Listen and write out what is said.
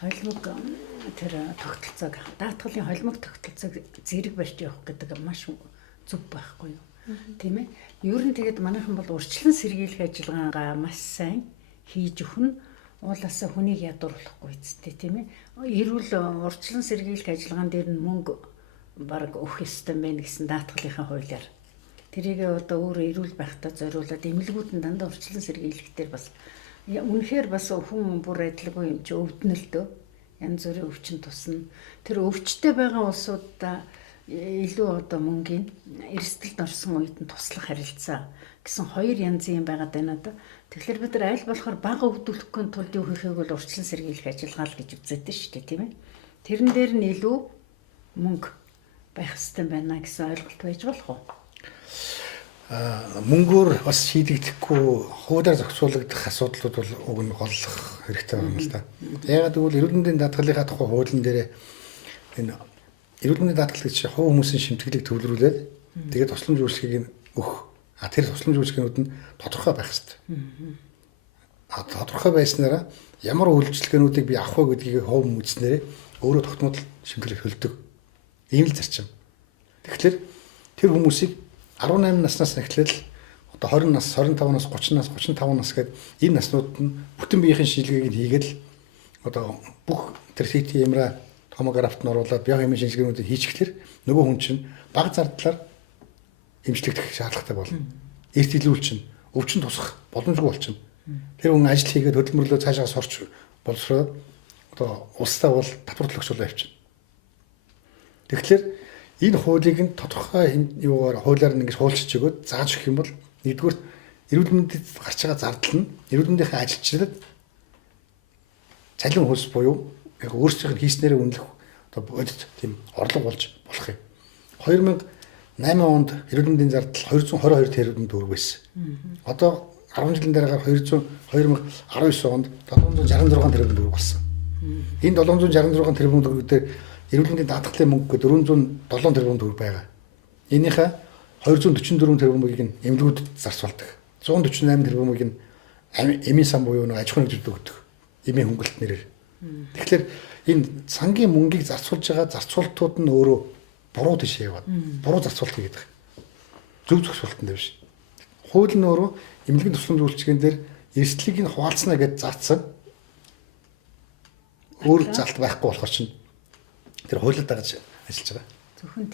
Холимог тэр тогтолцоог даатгалын холимог тогтолцоог зэрэг барьж явах гэдэг маш зүг байхгүй юу? Тийм ээ. Ер нь тэгээд манайхан бол урьдчилан сэргийлэх ажиллагаагаа маш сайн хийж өгнө. Уулаасаа хүнийг ядуурлахгүй зүтэй тийм ээ. Эрүүл урьдчилан сэргийлэх ажиллагаан дээр нь мөнгө бараг өгөх ёстой байна гэсэн даатгалынхаа хуулиар. Тэрийг одоо өөр эрүүл байхтаа зориулаад эмнэлгүүд нь дандаа урьдчилан сэргийлэхдээ бас үнэхээр бас хүн бүр адилгүй юм чи өвднөлтөө янз бүрийн өвчин тусна. Тэр өвчтэй байгаа улсуудаа илүү одоо мөнгөний эрсдэлд орсон үед нь туслах харилцаа гэсэн хоёр янзын юм байгаад байна одоо. Тэгэхээр бид нар аль болохоор бага өвдөлтөхгүй тулд юу хийхийг бол урьдчилан сэргийлэх ажиллагаа л гэж үздэг шүү дээ тийм ээ. Тэрэн дээр нь илүү мөнгө байх хэрэгтэй байна гэсэн ойлголт байж болох уу? Мөнгөөр бас шийдэгдэхгүй хуулиар зохицуулагдах асуудлууд бол уг нь голлох хэрэгтэй байна л да. Ягаад гэвэл эрүүл мэндийн даатгалынхаа тухай хуулийн дээр энэ эрүүл мэндийн даатгал гэж хувь хүмүүсийн шимтгэлийг төвлөрүүлээд тэгээд тусламж үйлчилгээг өгөх. Тэр тусламж үйлчилгээнүүд нь тодорхой байх хэрэгтэй. Тодорхой байснараа ямар үйлчилгээнүүдийг би авах вэ гэдгийг хувь үзснээр өөрөө тогтмол шимтгэлийг хөлдөг. Ийм л зарчим. Тэгэхээр тэр хүмүүсийг 18 наснаас эхлээл одоо 20 нас, 25 нас, 30 нас, 35 нас гэдэг энэ наснууд нь бүтэн биеийн шинжилгээг хийгээд одоо бүх тэр CT камера томографт нь оруулаад биеийн хэмжээ шинжилгээнүүдийг хийчихлээр нөгөө хүн чинь бага зардлаар эмчлэгдэх шаардлагатай болно. Эрт илүүлчин, өвчин тусах боломжгүй болчихно. Тэр хүн ажил хийгээд хөдөлмөрлөө цаашаа сорч боловсроо одоо улстай бол татвар төлөгчүүлээ явчихна. Тэгэхээр энэ хуулийг нь тодорхой юугаар хуулиар нь ингэж хуульчиж өгөөд зааж өгөх юм бол нэгдүгээр эрүүл мэндэд гарч байгаа зардал нь эрүүл мэндийн ажилчдад цалин хөлс буюу яг өөрсдийнх нь хийснээрээ үнэлэх одоо бодит тийм орлого болж болох юм. 2008 онд эрүүл мэндийн зардал 222 тэрбум төгрөг байсан. Одоо 10 жилийн дараагаар 2019 онд 766 тэрбум төгрөг болсон. Энэ 766 тэрбум төгрөг дээр эрүүл мэндийн даатгалын мөнгө 407 тэрбум төгрөг байгаа. Энийхээ 244 тэрбумыг нь эмнэлгүүдэд зарцуулдаг. 148 тэрбумыг нь эмийн сан буюу нэг аж ахуйн нэгжүүдэд өгдөг. Эмийн хөнгөлөлт нэрээр. Тэгэхээр энэ сангийн мөнгийг зарцуулж байгаа зарцуултууд нь өөрөө буруу тийш яваад буруу зарцуулт хийгээд байгаа. Зөв зохицуултанд биш. Хууль нь өөрөө эмнэлгийн тусламж үйлчилгээн дээр эрсдлийг нь хуваалцна гэж заасан. Өөр залт байхгүй болохоор чинь тэр хуулиар дагаж ажиллаж байгаа. Зөвхөн